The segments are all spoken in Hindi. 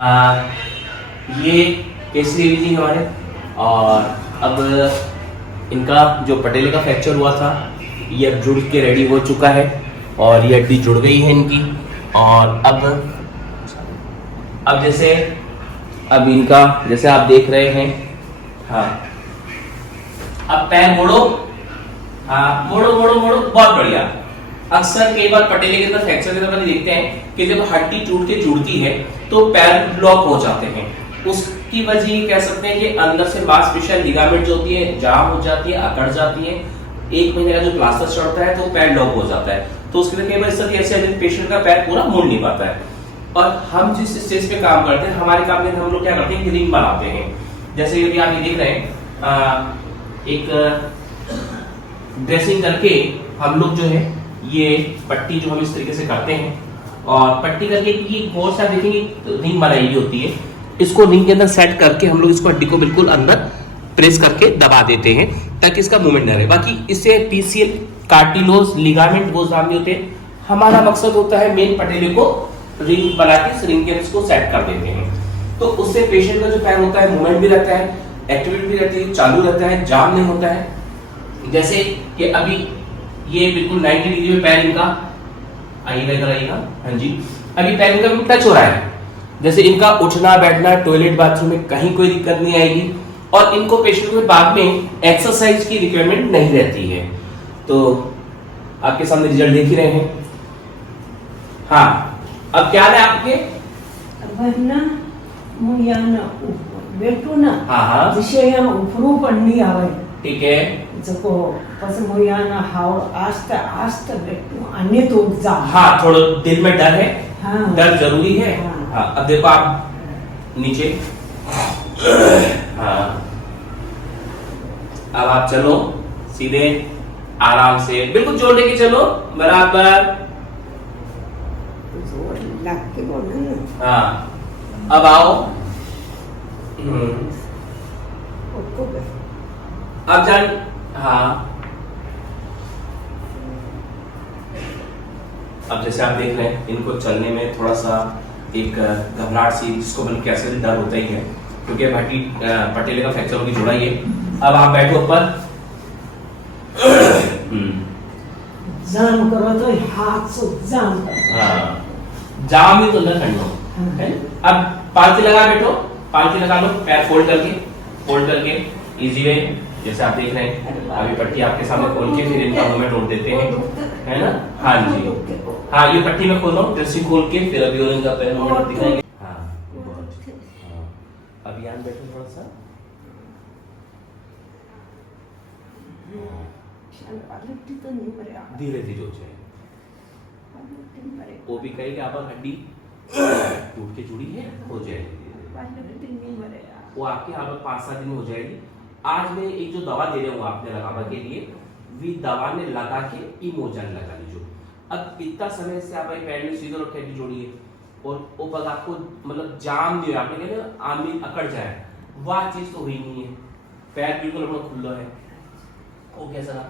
ये केसरी देवी जी हमारे, और अब इनका जो पटेले का फ्रैक्चर हुआ था ये अब जुड़ के रेडी हो चुका है और ये हड्डी जुड़ गई है इनकी। और अब जैसे अब इनका जैसे आप देख रहे हैं, हाँ अब पैर मोड़ो, हाँ मोड़ो मोड़ो मोड़ो, बहुत बढ़िया। अक्सर कई बार पटेले के अंदर फ्रैक्चर के अंदर देखते हैं कि जब हड्डी टूट के जुड़ती है तो पैर ब्लॉक हो जाते हैं। उसकी वजह ये कह सकते हैं कि अंदर से मांसपेशियां लिगामेंट जो होती है जाम हो जाती है, अकड़ जाती है। 1 महीने का जो प्लास्टर चढ़ता है तो पैर लॉक हो जाता है, तो उसके लिए कई बार स्थिति ऐसी आती है पेशेंट का पैर पूरा मुड़ नहीं पाता है। और हम जिस स्टेज पे काम करते हैं, हमारे काम में हम लोग क्या करते हैं, रिंग बनाते हैं। जैसे यदि आप ये देख रहे हैं, एक ड्रेसिंग करके हम लोग जो है ये पट्टी जो हम इस तरीके से करते हैं, और पट्टी करके ये गौर से देखेंगे रिंग बनाई हुई होती है। इसको रिंग के अंदर सेट करके हम लोग इसको हड्डी को बिल्कुल अंदर प्रेस करके दबा देते हैं ताकि इसका मूवमेंट न रहे। बाकी इससे पीसीएल, कार्टिलोज, लिगामेंट वो सामने होते हैं। हमारा मकसद होता है मेन पटेले को रिंग बना के इस रिंग के अंदर इसको सेट कर देते हैं, तो उससे पेशेंट का जो पैर होता है मूवमेंट भी रहता है, एक्टिविटी भी रहती है, चालू रहता है, जाम नहीं होता है। जैसे कि अभी ये बिल्कुल 90 डिग्री में पैर इनका आइएगा, इधर आइएगा, हाँ जी, अभी पैर इनका टच हो रहा है। जैसे इनका उठना बैठना टॉयलेट बाथरूम में कहीं कोई दिक्कत नहीं आएगी, और इनको पेशेंट के बाद में एक्सरसाइज की रिक्वायरमेंट नहीं रहती है। तो आपके सामने रिजल्ट देख ही रहे हैं। हाँ अब क्या है आपके हाँ हाँ ठीक है, हाँ थोड़ा दिल में डर है, हाँ, डर जरूरी है, हाँ। अब देखो आप नीचे, हाँ अब आप चलो सीधे आराम से, बिल्कुल जोर लेके चलो, बराबर, हाँ अब आओ, अब जान, हाँ अब जैसे आप देख रहे हैं इनको चलने में थोड़ा सा एक घबराहट सी, जिसको बल्कि कैसे डर होता ही है, क्योंकि हड्डी पटेले का फ्रैक्चर होगी जुड़ा ही है। अब आप बैठो ऊपर, जाम करो तो हाथ से जाम करो, हाँ जाम ही तो अंदर करना है। अब पालती लगा बैठो, पालती लगा लो, पैर फोल्ड करके इजी वे, जैसे आप देख रहे हैं अभी पट्टी आपके सामने खोल के फिर इनका मूवमेंट रोक देते हैं, है ना, हाँ जी, हाँ ये पट्टी में खोल रहा हूँ, ड्रेसिंग खोल के फिर अभी और इनका पैर मूवमेंट दिखाएंगे, हाँ अभी यहाँ बैठो थोड़ा सा, धीरे धीरे हो जाए, वो भी कहेगी आप हड्डी टूट के जुड़ी है, हो जाएगी, वो आपकी हालत 5-7 दिन में हो जाएगी। आज मैं एक जो दवा दे रहा हूँ आपने लगावा के लिए, वी दवा ने लगा के इमोजन लगा लीजिए। अब इतना समय से आप पैर में सीधे और हड्डी जोड़ी है, और वो पग आपको मतलब जाम नहीं है, आपने कहा ना आदमी अकड़ जाए, वह चीज तो हुई नहीं है, पैर बिल्कुल अपना खुला है। वो कैसा ना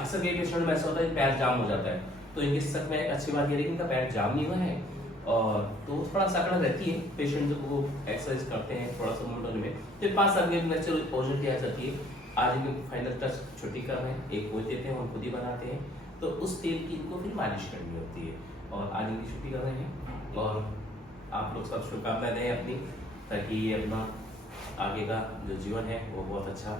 अक्सर कई पेशेंट में ऐसा होता है पैर जाम हो जाता है, तो इनके सक में अच्छी बात ये है कि इनका पैर जाम नहीं हुआ है, और तो थोड़ा सा अकड़ रहती है। पेशेंट जब वो एक्सरसाइज करते हैं थोड़ा सा मूवमेंट होने में, फिर 5-7 दिन में नेचुरल पोजर की आ जाती है। आज इनके फाइनल टच छुट्टी कर रहे हैं, एक पोज देते हैं और खुद ही बनाते हैं, तो उस तेल की इनको फिर मालिश करनी होती है, और आज इनकी छुट्टी कर रहे हैं। और आप लोग सब शुभकामनाएं दें अपनी, ताकि ये अपना आगे का जो जीवन है वो बहुत अच्छा